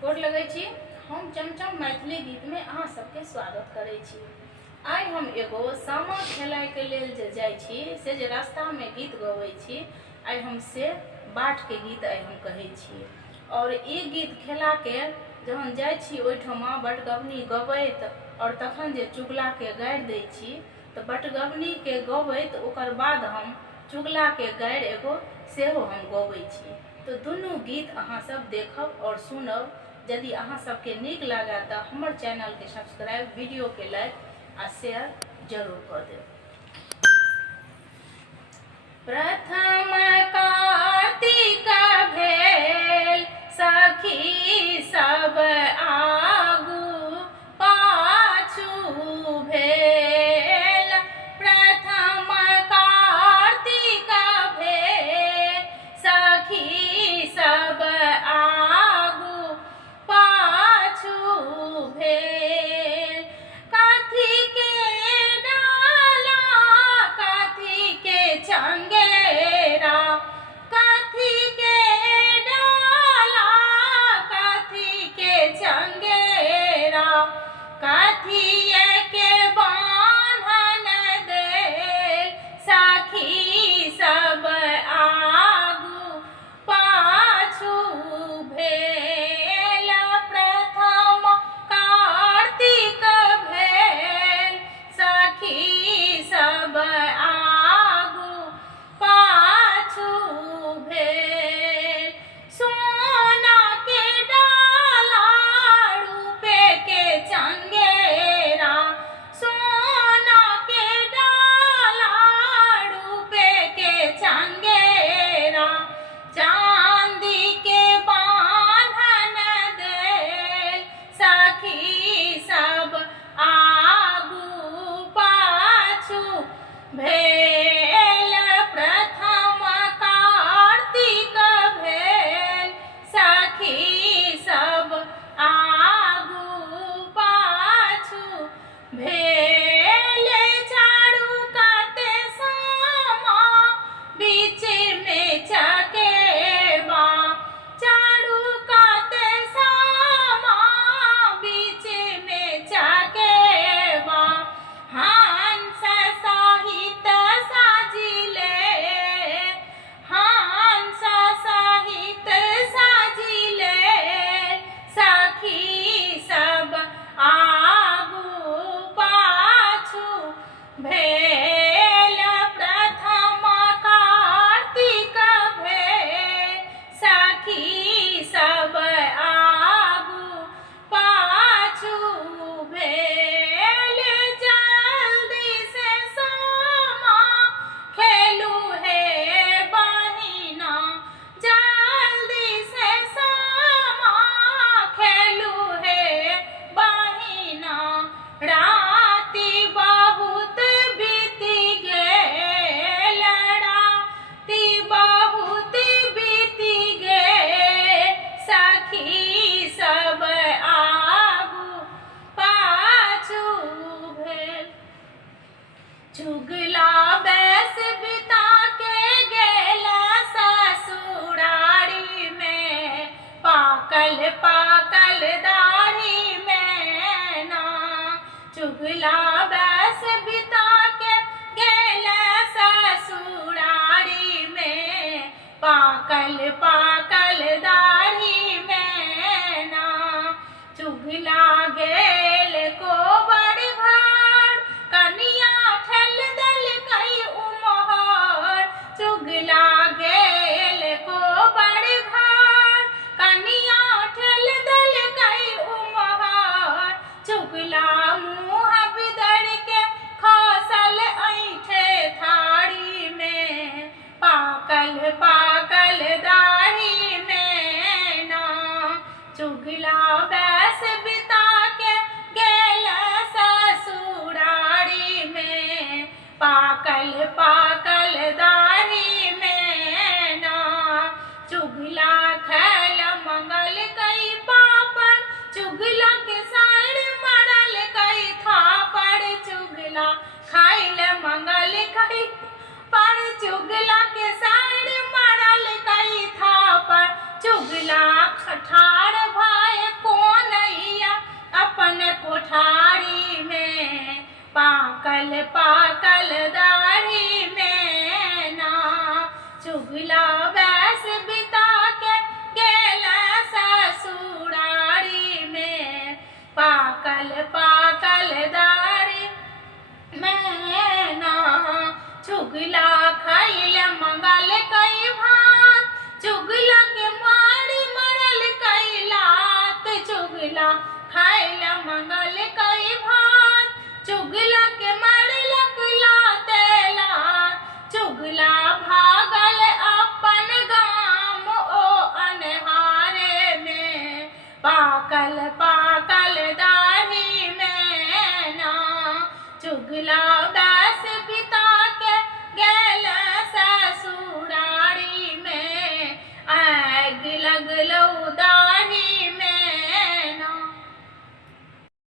गोर लगै छी। हम चमचम मैथिली गीत में अहाँ सबके स्वागत करै छी। आइ हम एगो सामा खेलाय के लेल जे जाइ छी से जे रास्ता में गीत गबै छी, आइ हम से बाट के गीत आइ हम कहै छी। और ई गीत खेला के जहन जाइ छी ओहिठमा बटगबनी गबैत और तखन जे चुगला के गारि दै छी, तऽ बटगबनी के गबैत ओकर बाद हम चुगला के गारि एगो सेहो हम गबै छी। तो दुनू गीत अहाँ सब देखब और सुनब। यदि अहाँ सबके नीक लागे तो हमर चैनल के सब्सक्राइब, वीडियो के लाइक आ शेयर जरूर कर देब। प्रथम कार्तिक भेल सखी सब आगू पाछू भेल। प्रथम कार्तिक भेल सखी सब आगू पाछू भेल। कथी के डाला कथी के चंगेरा, कथी के डाला कथी के चंगेरा, कथिए के बान्हन देल सखी सब आगू पाछू भेल। प्रथम कार्तिक भेल सखी सब आगू पाछू भेल। सोना के डाला रूपे के चंगेरा, सोना के डाला रूपे के चंगेरा, चांदी के बान्हन देल सखी सब आगू पाछू भेल। प्रथम कार्तिक भेल सखी सब आगू पाछू भेल। चारू काते सामा बीच में चकेबा, चारू काते सामा बीच में चकेबा, हंस सहित साजिले, हंस सहित साजिले सखी सब आगू पाछू भेल। प्रथम कार्तिक भेल सखी सब आगू पाछू भेल। जल्दी से सामा खेलू हे बहिना, जल्दी से सामा खेलू हे बहिना, राति बहुत बीती गेल, राति बहुत बीती गेल सखी सब आगू पाछू भेल। चुगला बैस बिता के गेल ससुरारी में, पाकल पाकल दाढ़ी में ना। चुगला बैस बिता के गेल ससुरारी में, पाकल पाकल दाढ़ी में ना। चुगला गेल को बड़ घर, कनिया ठेल दल कई उमहर। चुगला गेल को बड़ घर, कनिया ठेल दल कई उमहर। चुगला मुँह बिदड़ के खसल ऐठे थारी में, पाकल पाकल दाढ़ी में ना। चुगला बैस बिता के गेल ससुरारी में, पाकल पाकल दाढ़ी में ना। चुगला खैल मंगल कई पापड़, चुगला के साइड मरल कई थापड़। चुगला खाइल मंगल कई पर, चुगला के साइड मरल कई थापड़। चुगला ठाड़ भाई लौदा